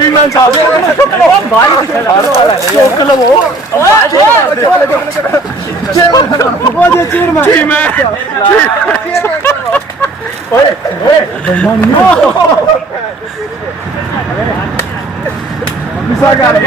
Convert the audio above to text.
ਚੀਮੈਨ ਸਾਹਿਬ ਚੁੱਕ ਲਵੋ ਉਹ ਜੇ ਚੀਮੈਨ ਓਏ ਓਏ ਬੰਦਾ ਨਹੀਂ ਗੁੱਸਾ ਕਰ